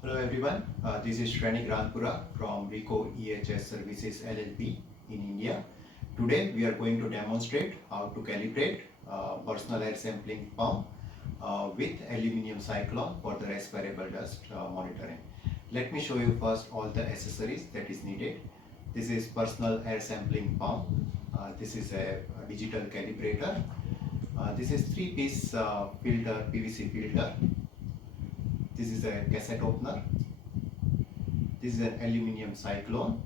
Hello everyone, this is Shreni Granpura from Rico EHS Services LLP in India. Today we are going to demonstrate how to calibrate personal air sampling pump with aluminium cyclone for the respirable dust monitoring. Let me show you first all the accessories that is needed. This is personal air sampling pump. This is a digital calibrator. This is 3-piece filter, PVC filter. This is a cassette opener. This is an aluminium cyclone.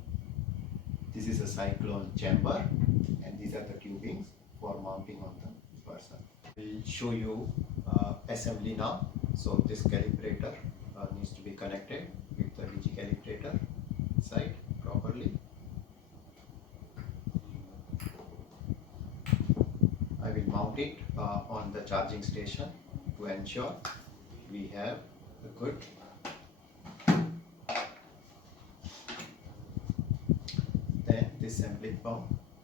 This is a cyclone chamber, and these are the tubings for mounting on the person. We'll show you assembly now. So this calibrator needs to be connected with the digicalibrator side properly. I will mount it on the charging station to ensure we have a good this sampling pump.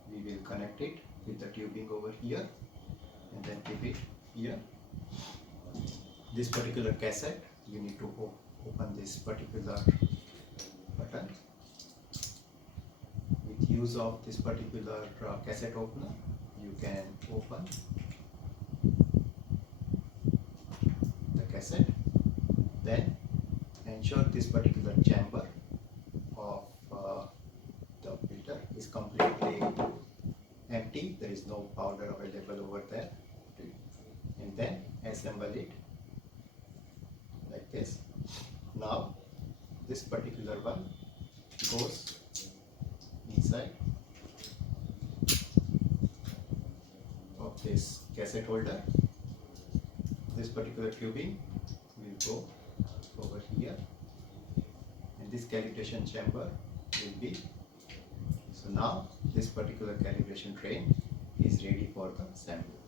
We will connect it with the tubing over here and then keep it here. This particular cassette, you need to open this particular button. With use of this particular cassette opener, you can open the cassette, then ensure this particular chamber of the filter is completely empty. There is no powder available over there, and then assemble it like this. Now this particular one goes inside of this cassette holder. This particular tubing will go over here, and this calibration chamber will be. So now this particular calibration train is ready for the sample.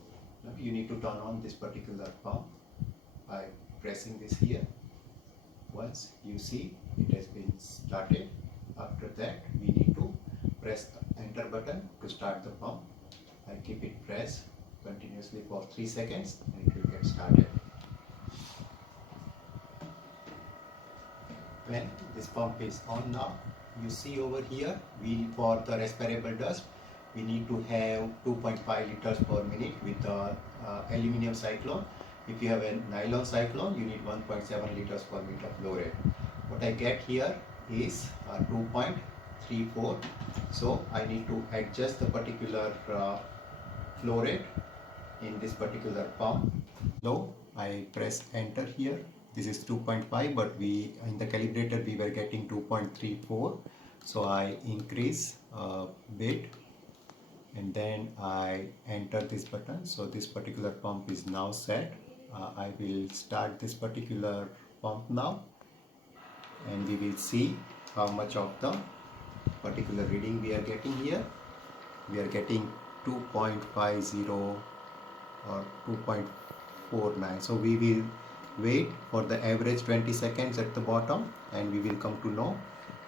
Now you need to turn on this particular pump by pressing this here. Once you see it has been started, after that we need to press the enter button to start the pump. I keep it pressed continuously for 3 seconds and it will get started. When this pump is on now, you see over here, for the respirable dust, we need to have 2.5 liters per minute with the aluminium cyclone. If you have a nylon cyclone, you need 1.7 liters per minute of flow rate. What I get here is 2.34. So I need to adjust the particular flow rate in this particular pump. So I press enter here. This is 2.5, but in the calibrator we were getting 2.34. So I increase a bit and then I enter this button. So this particular pump is now set. I will start this particular pump now, and we will see how much of the particular reading we are getting here. We are getting 2.50 or 2.49. So we will wait for the average 20 seconds at the bottom, and we will come to know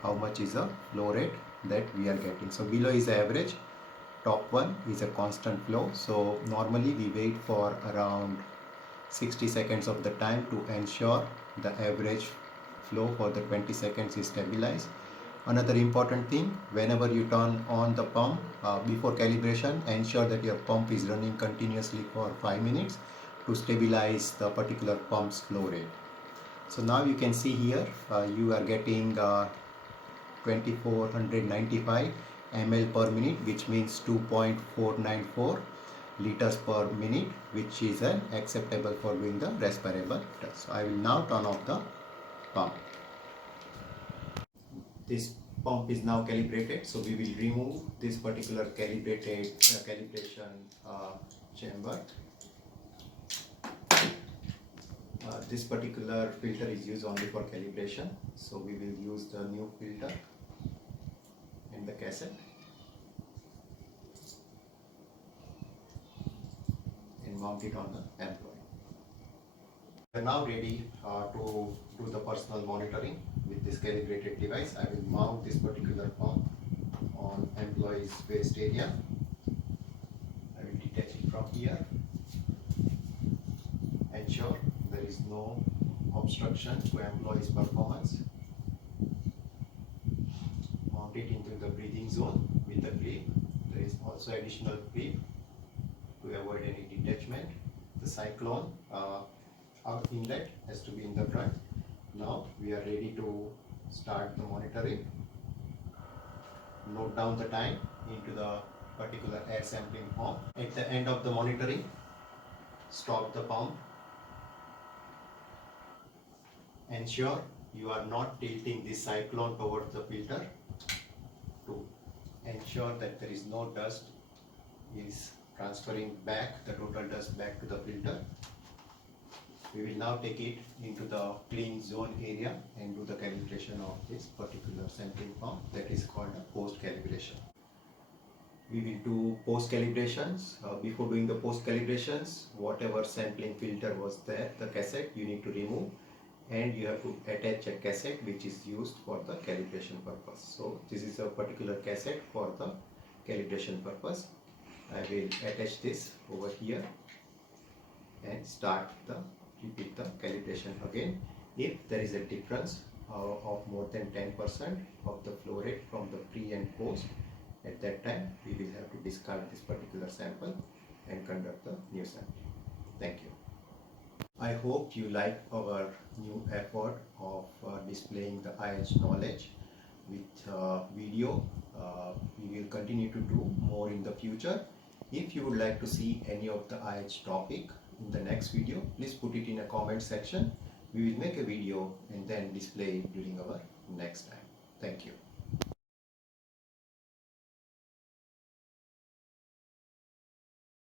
how much is the flow rate that we are getting. So below is the average, top one is a constant flow. So normally we wait for around 60 seconds of the time to ensure the average flow for the 20 seconds is stabilized. Another important thing, whenever you turn on the pump before calibration, ensure that your pump is running continuously for 5 minutes to stabilize the particular pump's flow rate. So now you can see here you are getting 2495 ml per minute, which means 2.494 liters per minute, which is acceptable for doing the respirable test. So I will now turn off the pump. This pump is now calibrated, so we will remove this particular calibration chamber. This particular filter is used only for calibration, so we will use the new filter in the cassette and mount it on the employee. We are now ready to do the personal monitoring with this calibrated device. I will mount this particular pump on employee's waist area. I will detach it from here. Ensure there is no obstruction to employees' performance. Mount it into the breathing zone with the clip. There is also additional clip to avoid any detachment. The cyclone our inlet has to be in the front. Now we are ready to start the monitoring. Note down the time into the particular air sampling pump. At the end of the monitoring, stop the pump. Ensure you are not tilting the cyclone towards the filter to ensure that there is no dust is transferring back, the total dust back to the filter. We will now take it into the clean zone area and do the calibration of this particular sampling pump, that is called a post calibration. We will do post calibrations. Before doing the post calibrations, whatever sampling filter was there, the cassette you need to remove, and you have to attach a cassette which is used for the calibration purpose. So this is a particular cassette for the calibration purpose. I will attach this over here and repeat the calibration again. If there is a difference of more than 10% of the flow rate from the pre and post, at that time we will have to discard this particular sample and conduct the new sampling. Thank you. I hope you like our new effort of displaying the IH knowledge with video. We will continue to do more in the future. If you would like to see any of the IH topic in the next video, please put it in a comment section. We will make a video and then display it during our next time. Thank you.